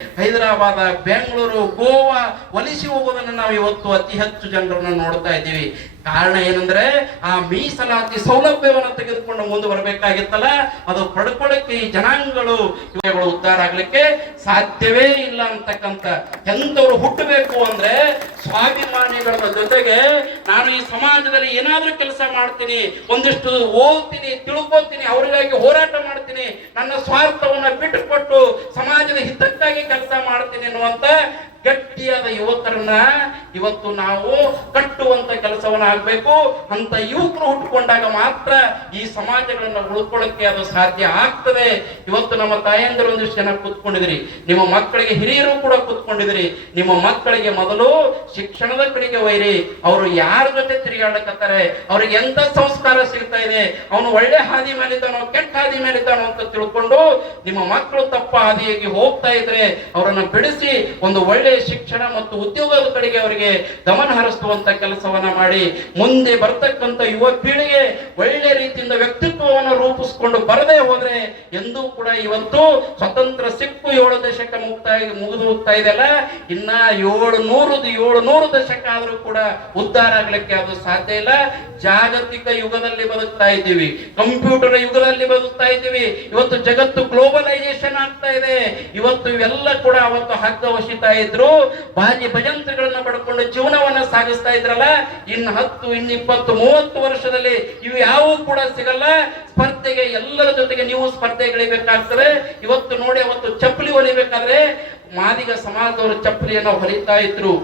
ಹೈದರಾಬಾದ, ಬೆಂಗಳೂರು, ಗೋವಾ ವಲಸೆ ಹೋಗೋದನ್ನು ನಾವು ಇವತ್ತು ಅತಿ ಹೆಚ್ಚು ಜನರನ್ನು ನೋಡ್ತಾ ಇದ್ದೀವಿ. ಕಾರಣ ಏನಂದ್ರೆ ಆ ಮೀಸಲಾತಿ ಸೌಲಭ್ಯವನ್ನು ತೆಗೆದುಕೊಂಡು ಮುಂದೆ ಬರಬೇಕಾಗಿತ್ತಲ್ಲ, ಅದು ಪಡ್ಕೊಳ್ಳಕ್ಕೆ ಈ ಜನಾಂಗಗಳು ಇವುಗಳು ಉದ್ಧಾರ ಆಗ್ಲಿಕ್ಕೆ ಸಾಧ್ಯವೇ ಇಲ್ಲ ಅಂತಕ್ಕಂಥ ಎಂತವ್ರು ಹುಟ್ಟಬೇಕು ಅಂದ್ರೆ ಸ್ವಾಭಿಮಾನಿಗಳ ಜೊತೆಗೆ ನಾನು ಈ ಸಮಾಜದಲ್ಲಿ ಏನಾದ್ರೂ ಕೆಲಸ ಮಾಡ್ತೀನಿ, ಒಂದಿಷ್ಟು ಓದ್ತೀನಿ, ತಿಳ್ಕೊತೀನಿ, ಅವರಿಗಾಗಿ ಹೋರಾಟ ಮಾಡ್ತೀನಿ, ನನ್ನ ಸ್ವಾರ್ಥವನ್ನ ಬಿಟ್ಟುಕೊಟ್ಟು ಸಮಾಜದ ಹಿತಕ್ಕಾಗಿ ಕೆಲಸ ಮಾಡ್ತೀನಿ ಅನ್ನುವಂತ ಗಟ್ಟಿಯಾದ ಯುವಕರನ್ನ ಇವತ್ತು ನಾವು ಕಟ್ಟುವಂತ ಕೆಲಸವನ್ನ ಆಗ್ಬೇಕು. ಅಂತ ಯುವಕರು ಹುಟ್ಟುಕೊಂಡಾಗ ಮಾತ್ರ ಈ ಸಮಾಜಗಳನ್ನ ಉಳ್ಕೊಳ್ಳಕ್ಕೆ ಅದು ಸಾಧ್ಯ ಆಗ್ತದೆ. ಇವತ್ತು ನಮ್ಮ ತಾಯಂದಿರು ಒಂದಿಷ್ಟು ಜನ ಕೂತ್ಕೊಂಡಿದ್ರಿ, ನಿಮ್ಮ ಮಕ್ಕಳಿಗೆ ಹಿರಿಯರು ಕೂಡ ಕೂತ್ಕೊಂಡಿದ್ರಿ. ನಿಮ್ಮ ಮಕ್ಕಳಿಗೆ ಮೊದಲು ಶಿಕ್ಷಣದ ಕಡೆಗೆ ಒಯ್ರಿ. ಅವರು ಯಾರ ಜೊತೆ ತಿರುಗಾಡಕತ್ತಾರೆ, ಅವ್ರಿಗೆ ಎಂತ ಸಂಸ್ಕಾರ ಸಿಗ್ತಾ ಇದೆ, ಅವನು ಒಳ್ಳೆ ಹಾದಿ ಮೇಲಿದ್ದಾನೋ ಕೆಟ್ಟ ಹಾದಿ ಮೇಲಿದ್ದಾನೋ ಅಂತ ತಿಳ್ಕೊಂಡು ನಿಮ್ಮ ಮಕ್ಕಳು ತಪ್ಪ ಹಾದಿಯಾಗಿ ಹೋಗ್ತಾ ಇದ್ರೆ ಅವರನ್ನು ಬಿಡಿಸಿ ಒಂದು ಒಳ್ಳೆ ಶಿಕ್ಷಣ ಮತ್ತು ಉದ್ಯೋಗದ ಕಡೆಗೆ ಅವರಿಗೆ ಗಮನ ಹರಿಸುವಂತ ಕೆಲಸವನ್ನ ಮಾಡಿ ಮುಂದೆ ಬರ್ತಕ್ಕಂಥ ಯುವ ಪೀಳಿಗೆ ಒಳ್ಳೆ ರೀತಿಯಿಂದ ವ್ಯಕ್ತಿತ್ವವನ್ನು ರೂಪಿಸಿಕೊಂಡು ಬರದೇ ಹೋದ್ರೆ ಎಂದೂ ಕೂಡ ಇವತ್ತು ಸ್ವತಂತ್ರ ಸಿಕ್ಕು 7 ದಶಕ ಮುಗಿದು ಹೋಗ್ತಾ ಇದೆಯಲ್ಲ, ಇನ್ನ 700 ದಶಕ ಆದ್ರೂ ಕೂಡ ಉದ್ಧಾರ ಆಗ್ಲಿಕ್ಕೆ ಅದು ಸಾಧ್ಯ ಇಲ್ಲ. ಜಾಗತಿಕ ಯುಗದಲ್ಲಿ ಬದುಕ್ತಾ ಇದ್ದೀವಿ, ಕಂಪ್ಯೂಟರ್ ಯುಗದಲ್ಲಿ ಬದುಕ್ತಾ ಇದ್ದೀವಿ. ಇವತ್ತು ಜಗತ್ತು ಗ್ಲೋಬಲೈಸೇಷನ್ ಆಗ್ತಾ ಇದೆ. ಇವತ್ತು ಇವೆಲ್ಲ ಕೂಡ ಅವತ್ತು ಹಗ್ಗ ವಶಿತಾ ಇದ್ರು, ಬಾಜಿ ಭಜಂತ್ರಿಗಳನ್ನ ಪಡ್ಕೊಂಡು ಜೀವನವನ್ನ ಸಾಗಿಸ್ತಾ ಇದ್ರಲ್ಲ, ಇನ್ನು 10, 20, 30 ವರ್ಷದಲ್ಲಿ ಇವು ಯಾವೂ ಕೂಡ ಸಿಗಲ್ಲ. ಸ್ಪರ್ಧೆಗೆ ಎಲ್ಲರ ಜೊತೆಗೆ ನೀವು ಸ್ಪರ್ಧೆಗಳಿಬೇಕಾಗ್ತದೆ. ಇವತ್ತು ನೋಡಿ, ಅವತ್ತು ಚಪ್ಪಲಿ ಹೊಲಿಬೇಕಾದ್ರೆ ಮಾದಿಗ ಸಮಾಜದವರು ಚಪ್ಪಲಿಯನ್ನು ಹೊಲಿತಾ ಇದ್ರು.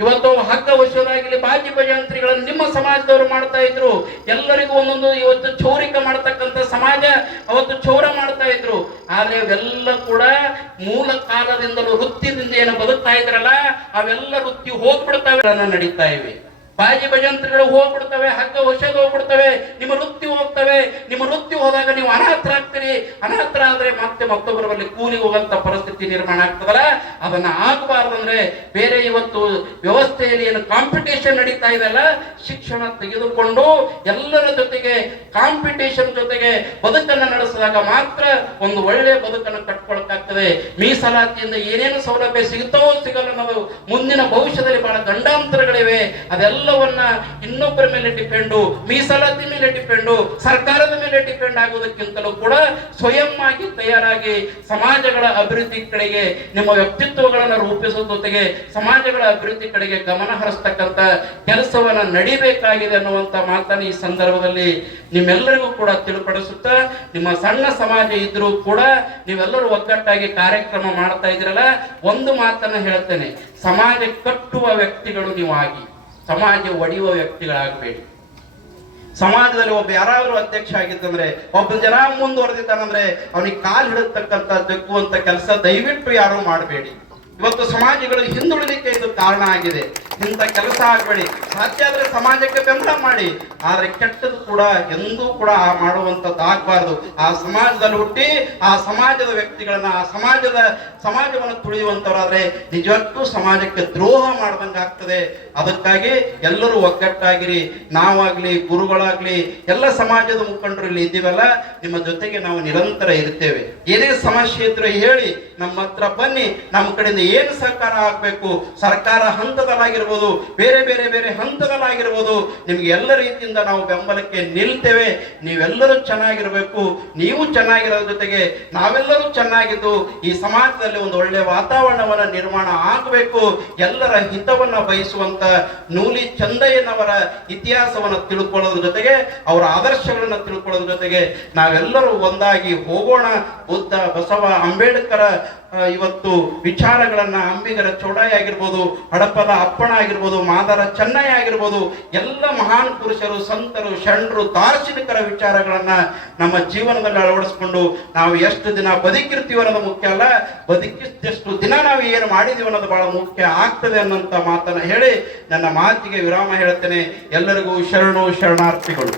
ಇವತ್ತು ಹಗ್ಗ ವಶದಾಗಿಲಿ ಬಾಜಿ ಭಜಂತ್ರಿಗಳನ್ನು ನಿಮ್ಮ ಸಮಾಜದವರು ಮಾಡ್ತಾ ಇದ್ರು. ಎಲ್ಲರಿಗೂ ಒಂದೊಂದು ಇವತ್ತು ಚೌರಿಕ ಮಾಡ್ತಕ್ಕಂಥ ಸಮಾಜ ಅವತ್ತು ಚೌರ ಮಾಡ್ತಾ ಇದ್ರು. ಆದ್ರೆ ಅವೆಲ್ಲ ಕೂಡ ಮೂಲ ಕಾಲದಿಂದಲೂ ವೃತ್ತಿದಿಂದ ಏನು ಬದುಕ್ತಾ ಇದ್ರಲ್ಲ, ಅವೆಲ್ಲ ವೃತ್ತಿ ಹೋಗ್ಬಿಡ್ತಾವೆ, ನಡೀತಾ ಇವೆ. ಬಾಜಿ ಭಜಂತ್ರಿಗಳು ಹೋಗ್ಬಿಡ್ತವೆ, ಹಗ್ಗ ವಶದ ಹೋಗ್ಬಿಡ್ತವೆ, ನಿಮ್ಮ ವೃತ್ತಿ ಹೋಗ್ತವೆ. ನಿಮ್ಮ ವೃತ್ತಿ ಹೋದಾಗ ನೀವು ಅನಾಥರಾಗ್ತೀರಿ. ಅನಾಥರಾದ್ರೆ ಮತ್ತೆ ಮತ್ತೊಬ್ಬರ ಬಳಿ ಕೂಲಿ ಹೋಗಂತ ಪರಿಸ್ಥಿತಿ ನಿರ್ಮಾಣ ಆಗ್ತದಲ್ಲ, ಅದನ್ನ ಆಗಬಾರ್ದಂದ್ರೆ ಬೇರೆ ಇವತ್ತು ವ್ಯವಸ್ಥೆಯಲ್ಲಿ ಏನು ಕಾಂಪಿಟೇಷನ್ ನಡೀತಾ ಇದೆಲ್ಲ, ಶಿಕ್ಷಣ ತೆಗೆದುಕೊಂಡು ಎಲ್ಲರ ಜೊತೆಗೆ ಕಾಂಪಿಟೇಷನ್ ಜೊತೆಗೆ ಬದುಕನ್ನು ನಡೆಸಿದಾಗ ಮಾತ್ರ ಒಂದು ಒಳ್ಳೆಯ ಬದುಕನ್ನು ಕಟ್ಕೊಳಕ್ಕಾಗ್ತದೆ. ಮೀಸಲಾತಿಯಿಂದ ಏನೇನು ಸೌಲಭ್ಯ ಸಿಗುತ್ತವೋ ಸಿಗಲ್ಲ ಅನ್ನೋದು ಮುಂದಿನ ಭವಿಷ್ಯದಲ್ಲಿ ಬಹಳ ಗಂಡಾಂತರಗಳಿವೆ. ಅದೆಲ್ಲವನ್ನ ಇನ್ನೊಬ್ಬರ ಮೇಲೆ ಡಿಪೆಂಡು, ಮೀಸಲಾತಿ ಮೇಲೆ ಡಿಪೆಂಡು, ಸರ್ಕಾರದ ಮೇಲೆ ಡಿಪೆಂಡ್ ಆಗುವುದಕ್ಕಿಂತಲೂ ಕೂಡ ಸ್ವಯಂ ಆಗಿ ತಯಾರಾಗಿ ಸಮಾಜಗಳ ಅಭಿವೃದ್ಧಿ ಕಡೆಗೆ ನಿಮ್ಮ ವ್ಯಕ್ತಿತ್ವಗಳನ್ನು ರೂಪಿಸುವ ಜೊತೆಗೆ ಸಮಾಜಗಳ ಅಭಿವೃದ್ಧಿ ಕಡೆಗೆ ಗಮನ ಹರಿಸ್ತಕ್ಕಂಥ ಕೆಲಸವನ್ನ ನಡಿಬೇಕಾಗಿದೆ ಅನ್ನುವಂತ ಮಾತನ್ನು ಈ ಸಂದರ್ಭದಲ್ಲಿ ನಿಮ್ಮೆಲ್ಲರಿಗೂ ಕೂಡ ತಿಳಿಪಡಿಸುತ್ತಾ, ನಿಮ್ಮ ಸಣ್ಣ ಸಮಾಜ ಇದ್ರೂ ಕೂಡ ನೀವೆಲ್ಲರೂ ಒಗ್ಗಟ್ಟಾಗಿ ಕಾರ್ಯಕ್ರಮ ಮಾಡ್ತಾ ಇದ್ರಲ್ಲ, ಒಂದು ಮಾತನ್ನ ಹೇಳ್ತೇನೆ, ಸಮಾಜ ಕಟ್ಟುವ ವ್ಯಕ್ತಿಗಳು ನೀವು ಆಗಿ, ಸಮಾಜ ಒಡೆಯುವ ವ್ಯಕ್ತಿಗಳಾಗಬೇಡಿ. ಸಮಾಜದಲ್ಲಿ ಒಬ್ಬ ಯಾರಾದ್ರೂ ಅಧ್ಯಕ್ಷ ಆಗಿತ್ತಂದ್ರೆ, ಒಬ್ಬ ಜನ ಮುಂದುವರೆದಿದ್ದಾನಂದ್ರೆ ಅವನಿಗೆ ಕಾಲು ಹಿಡಿತಕ್ಕಂಥ ತೆಕ್ಕುವಂತ ಕೆಲಸ ದಯವಿಟ್ಟು ಯಾರು ಮಾಡಬೇಡಿ. ಇವತ್ತು ಸಮಾಜಗಳು ಹಿಂದುಳಿಲಿಕ್ಕೆ ಇದು ಕಾರಣ ಆಗಿದೆ. ಇಂಥ ಕೆಲಸ ಆಗಬೇಡಿ. ಸಾಧ್ಯ ಆದ್ರೆ ಸಮಾಜಕ್ಕೆ ಬೆಂಬಲ ಮಾಡಿ, ಆದ್ರೆ ಕೆಟ್ಟದ್ದು ಕೂಡ ಎಂದೂ ಕೂಡ ಮಾಡುವಂಥದ್ದು ಆಗ್ಬಾರ್ದು. ಆ ಸಮಾಜದಲ್ಲಿ ಹುಟ್ಟಿ ಆ ಸಮಾಜದ ವ್ಯಕ್ತಿಗಳನ್ನ, ಆ ಸಮಾಜವನ್ನು ತುಳಿಯುವಂತವರಾದ್ರೆ ನಿಜಕ್ಕೂ ಸಮಾಜಕ್ಕೆ ದ್ರೋಹ ಮಾಡ್ದಂಗೆ ಆಗ್ತದೆ. ಅದಕ್ಕಾಗಿ ಎಲ್ಲರೂ ಒಗ್ಗಟ್ಟಾಗಿರಿ. ನಾವಾಗ್ಲಿ, ಗುರುಗಳಾಗ್ಲಿ, ಎಲ್ಲ ಸಮಾಜದ ಮುಖಂಡರು ಇಲ್ಲಿ ಇದ್ದೀವಲ್ಲ, ನಿಮ್ಮ ಜೊತೆಗೆ ನಾವು ನಿರಂತರ ಇರ್ತೇವೆ. ಏನೇ ಸಮಸ್ಯೆ ಇದ್ರೆ ಹೇಳಿ, ನಮ್ಮ ಹತ್ರ ಬನ್ನಿ. ನಮ್ಮ ಕಡೆಯಿಂದ ಏನು ಸಹಕಾರ ಆಗ್ಬೇಕು, ಸರ್ಕಾರ ಹಂತದಲ್ಲಾಗಿರ್ಬೋದು, ಬೇರೆ ಬೇರೆ ಬೇರೆ ಹಂತದಲ್ಲಾಗಿರ್ಬೋದು, ನಿಮ್ಗೆ ಎಲ್ಲ ರೀತಿಯಿಂದ ನಾವು ಬೆಂಬಲಕ್ಕೆ ನಿಲ್ತೇವೆ. ನೀವೆಲ್ಲರೂ ಚೆನ್ನಾಗಿರ್ಬೇಕು. ನೀವು ಚೆನ್ನಾಗಿರೋ ಜೊತೆಗೆ ನಾವೆಲ್ಲರೂ ಚೆನ್ನಾಗಿದ್ದು ಈ ಸಮಾಜದಲ್ಲಿ ಒಂದು ಒಳ್ಳೆಯ ವಾತಾವರಣವನ್ನ ನಿರ್ಮಾಣ ಆಗಬೇಕು. ಎಲ್ಲರ ಹಿತವನ್ನ ಬಯಸುವಂತ ನೂಲಿ ಚಂದಯ್ಯನವರ ಇತಿಹಾಸವನ್ನ ತಿಳ್ಕೊಳ್ಳೋದ್ರ ಜೊತೆಗೆ, ಅವರ ಆದರ್ಶಗಳನ್ನ ತಿಳ್ಕೊಳ್ಳೋದ್ರ ಜೊತೆಗೆ ನಾವೆಲ್ಲರೂ ಒಂದಾಗಿ ಹೋಗೋಣ. ಬುದ್ಧ, ಬಸವ, ಅಂಬೇಡ್ಕರ ಇವತ್ತು ವಿಚಾರಗಳನ್ನ, ಅಂಬಿಗರ ಚೌಡಾಯಿ ಆಗಿರ್ಬೋದು, ಹಡಪದ ಅಪ್ಪಣ ಆಗಿರ್ಬೋದು, ಮಾದರ ಚೆನ್ನಯ್ಯ ಆಗಿರ್ಬೋದು, ಎಲ್ಲ ಮಹಾನ್ ಪುರುಷರು, ಸಂತರು, ಶರಣರು, ದಾರ್ಶನಿಕರ ವಿಚಾರಗಳನ್ನ ನಮ್ಮ ಜೀವನದಲ್ಲಿ ಅಳವಡಿಸ್ಕೊಂಡು ನಾವು ಎಷ್ಟು ದಿನ ಬದುಕಿರ್ತೀವಿ ಅನ್ನೋದು ಮುಖ್ಯ ಅಲ್ಲ, ಬದುಕಿದಷ್ಟು ದಿನ ನಾವು ಏನು ಮಾಡಿದೀವಿ ಅನ್ನೋದು ಬಹಳ ಮುಖ್ಯ ಆಗ್ತದೆ ಅನ್ನೋಂಥ ಮಾತನ್ನ ಹೇಳಿ ನನ್ನ ಮಾತಿಗೆ ವಿರಾಮ ಹೇಳ್ತೇನೆ. ಎಲ್ಲರಿಗೂ ಶರಣು ಶರಣಾರ್ಥಿಗಳು.